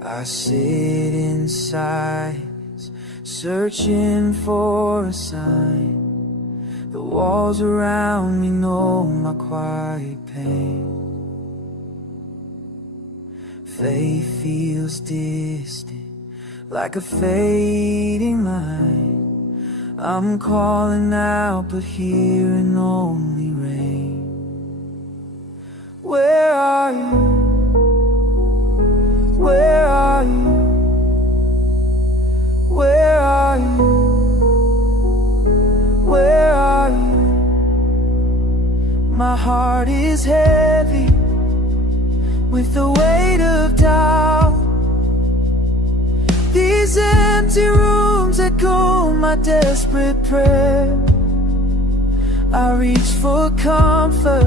I sit in silence, searching for a sign. The walls around me know my quiet pain. Faith feels distant, like a fading light. I'm calling out, but hearing only rain. Where are you? Where are you? Where are you? Where are you? My heart is heavy with the weight of doubt. These empty rooms echo my desperate prayer. I reach for comfort.